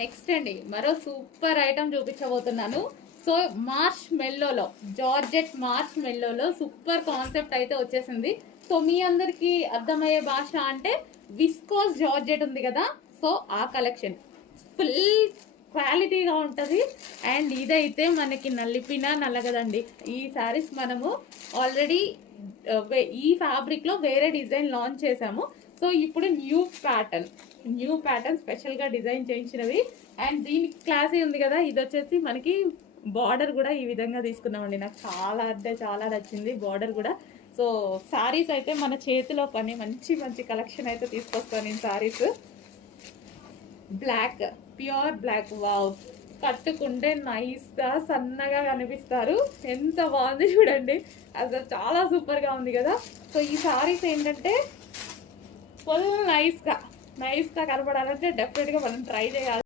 Next అండి మరో super item చూపించబోతున్నాను. సో మార్చ్ మెల్లోలో జార్జెట్ మార్చ్ మెల్లోలో సూపర్ కాన్సెప్ట్ అయితే వచ్చేసింది. సో మీ అందరికి అర్థమయ్యే భాష అంటే విస్కోస్ జార్జెట్ ఉంది కదా, సో ఆ కలెక్షన్ ఫుల్ క్వాలిటీగా ఉంటుంది. అండ్ ఇదైతే మనకి నలిపినా నల్లగదండి. ఈ శారీస్ మనము ఆల్రెడీ ఈ ఫ్యాబ్రిక్లో వేరే డిజైన్ లాంచ్ చేసాము. సో ఇప్పుడు న్యూ ప్యాటర్న్ స్పెషల్గా డిజైన్ చేయించినవి. అండ్ దీనికి క్లాసీ ఉంది కదా, ఇది వచ్చేసి మనకి బార్డర్ కూడా ఈ విధంగా తీసుకున్నామండి. నాకు చాలా అంటే చాలా నచ్చింది బార్డర్ కూడా. సో శారీస్ అయితే మన చేతిలో పని, మంచి మంచి కలెక్షన్ అయితే తీసుకొస్తాను నేను. Saris black, pure black, wow, కట్టుకుంటే నైస్గా సన్నగా కనిపిస్తారు. ఎంత బాగుంది చూడండి, అసలు చాలా సూపర్గా ఉంది కదా. సో ఈ శారీస్ ఏంటంటే ఫుల్ నైస్గా కనపడాలంటే డెఫినెట్గా మనం ట్రై చేయాలి.